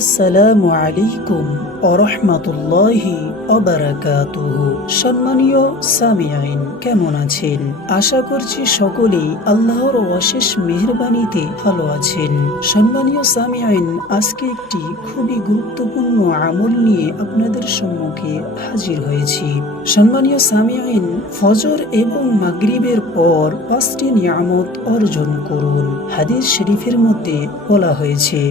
আসসালামু আলাইকুম ওয়া রাহমাতুল্লাহি ওয়া বারাকাতুহু। সম্মানীয় সামিঈন, কেমন আছেন? আশা করছি সকলেই আল্লাহর অশেষ মেহেরবানিতে ভালো আছেন। সম্মানীয় সামিঈন, আজকে একটি খুবই গুরুত্বপূর্ণ আমল নিয়ে আপনাদের সম্মুখে হাজির হয়েছি। সম্মানীয় সামিঈন, ফজর এবং মাগরিবের পর 5টি নিয়ামত অর্জন করুন। হাদিস শরীফের মধ্যে বলা হয়েছে,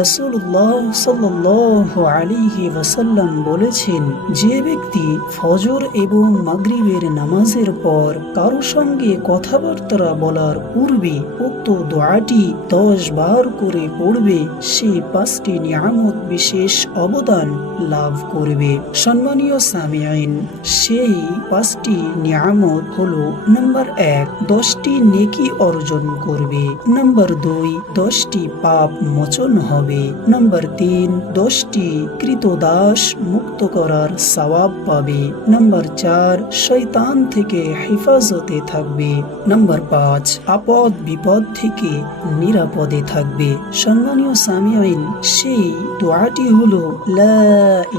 রাসূলুল্লাহ সাল্লাল্লাহু আলাইহি ওয়াসাল্লাম বলেছেন, যে ব্যক্তি ফজর এবং মাগরিবের নামাজের পর কারো সঙ্গে কথাবার্তা বলার পূর্বে উক্ত দোয়াটি 10 বার করে পড়বে, সে 5টি নিয়ামত বিশেষ অবদান লাভ করবে। সম্মানীয় সামিঈন, সেই 5টি নিয়ামত হলো: নাম্বার 1, 10টি নেকি অর্জন করবে। নাম্বার 2, 10টি পাপ মোচন হবে। নাম্বার 3, 10টি কৃতদাস মুক্ত করার সওয়াব পাবে। নাম্বার 4, শয়তান থেকে হেফাজতে থাকবে। নাম্বার 5, আপদ বিপদ থেকে নিরাপদে থাকবে। সম্মানীয় সামিঈন, সেই দোয়াটি হলো, লা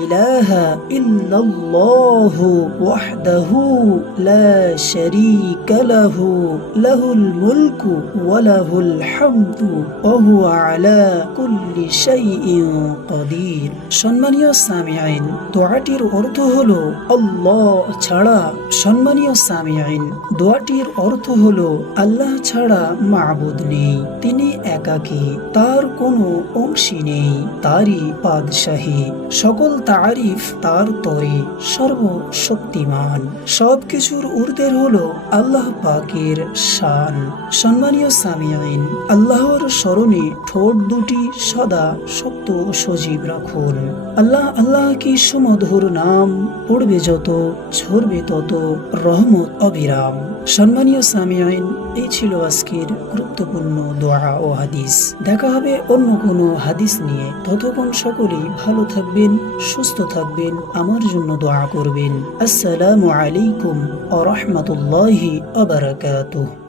ইলাহা ইল্লাল্লাহু ওয়াহদাহু লা শারীকা লাহু লাহুল মুলকু ওয়া লাহুল হামদু ওয়া হুয়া আলা কুল্লি শাইইন কাদির। সম্মানীয় সামিঈন, দোয়াটির অর্থ হলো আল্লাহ ছাড়া সম্মানীয় সামিঈন, দোয়াটির অর্থ হলো আল্লাহ ছাড়া মাবুদ নেই, তিনি একাকী, তার কোনো অংশী নেই, তারই বাদশাহী, সকল তারিফ তার তরে, সর্বশক্তিমান, সবকিছুর ঊর্ধ্বের হলো আল্লাহ পাকের শান। সম্মানীয় সামিঈন, আল্লাহর স্মরণে ঠোঁট দুটি সদা শক্ত ও সজীব রাখুন। আল্লাহ আল্লাহ কি সুমধুর নাম, পড়বে যত ঝরবে তত রহমত অবিরাম। সম্মানীয় সামিঈন, এই ছিল আজকের গুরুত্বপূর্ণ দোয়া ও হাদিস। দেখা হবে অন্য কোনো হাদিস নিয়ে। ততক্ষণ সকলেই ভালো থাকবেন, সুস্থ থাকবেন, আমার জন্য দোয়া করবেন। আসসালামু আলাইকুম ওয়া রাহমাতুল্লাহি ওয়া বারাকাতুহু।